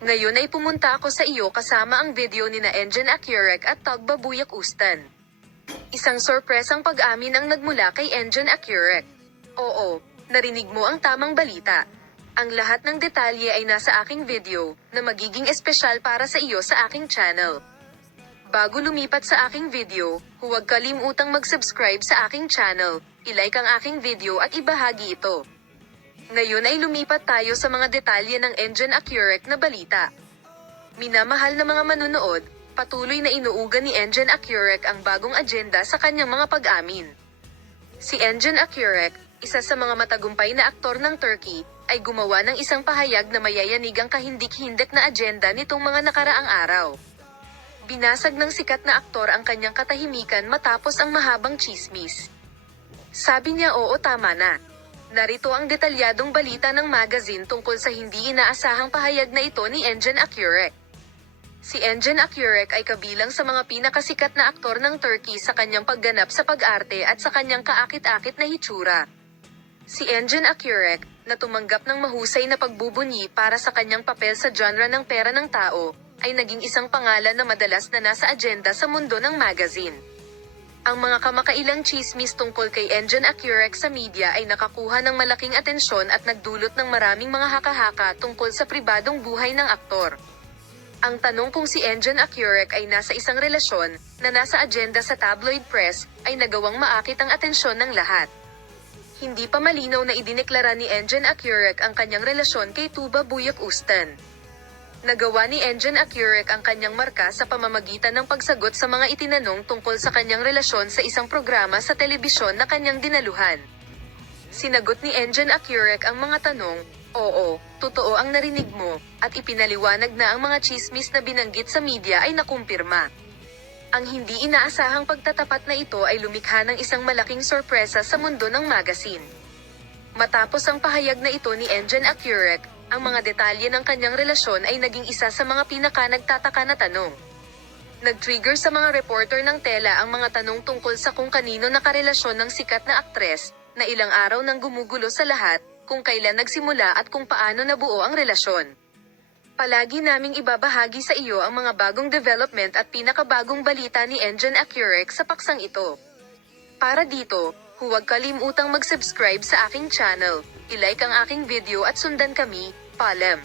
Ngayon ay pumunta ako sa iyo kasama ang video ni na Engin Akyurek at Tagbabuyak Ustan. Isang sorpresang pag-amin ang nagmula kay Engin Akyurek. Oo, narinig mo ang tamang balita. Ang lahat ng detalye ay nasa aking video, na magiging espesyal para sa iyo sa aking channel. Bago lumipat sa aking video, huwag kalimutang mag-subscribe sa aking channel, i-like ang aking video at ibahagi ito. Ngayon ay lumipat tayo sa mga detalye ng Engin Akyurek na balita. Minamahal na mga manunood, patuloy na inuugan ni Engin Akyurek ang bagong agenda sa kanyang mga pag-amin. Si Engin Akyurek, isa sa mga matagumpay na aktor ng Turkey, ay gumawa ng isang pahayag na mayayanig ang kahindik-hindik na agenda nitong mga nakaraang araw. Binasag ng sikat na aktor ang kanyang katahimikan matapos ang mahabang tsismis. Sabi niya oo tama na. Narito ang detalyadong balita ng magazine tungkol sa hindi inaasahang pahayag na ito ni Engin Akyurek. Si Engin Akyurek ay kabilang sa mga pinakasikat na aktor ng Turkey sa kanyang pagganap sa pag-arte at sa kanyang kaakit-akit na hitsura. Si Engin Akyurek, na tumanggap ng mahusay na pagbubunyi para sa kanyang papel sa genre ng pera ng tao, ay naging isang pangalan na madalas na nasa agenda sa mundo ng magazine. Ang mga kamakailang chismis tungkol kay Engin Akyurek sa media ay nakakuha ng malaking atensyon at nagdulot ng maraming mga haka-haka tungkol sa pribadong buhay ng aktor. Ang tanong kung si Engin Akyurek ay nasa isang relasyon, na nasa agenda sa tabloid press, ay nagawang maakit ang atensyon ng lahat. Hindi pa malinaw na idineklara ni Engin Akyurek ang kanyang relasyon kay Tagbabuyak Ustan. Nagawa ni Engin Akyurek ang kanyang marka sa pamamagitan ng pagsagot sa mga itinanong tungkol sa kanyang relasyon sa isang programa sa telebisyon na kanyang dinaluhan. Sinagot ni Engin Akyurek ang mga tanong, oo, totoo ang narinig mo, at ipinaliwanag na ang mga chismis na binanggit sa media ay nakumpirma. Ang hindi inaasahang pagtatapat na ito ay lumikha ng isang malaking sorpresa sa mundo ng magazine. Matapos ang pahayag na ito ni Engin Akyurek, ang mga detalye ng kanyang relasyon ay naging isa sa mga pinaka-nagtataka na tanong. Nag-trigger sa mga reporter ng tela ang mga tanong tungkol sa kung kanino nakarelasyon ng sikat na aktres, na ilang araw nang gumugulo sa lahat, kung kailan nagsimula at kung paano nabuo ang relasyon. Palagi naming ibabahagi sa iyo ang mga bagong development at pinakabagong balita ni Engin Akyurek sa paksang ito. Para dito, huwag kalimutang mag-subscribe sa aking channel, i-like ang aking video at sundan kami, paalam.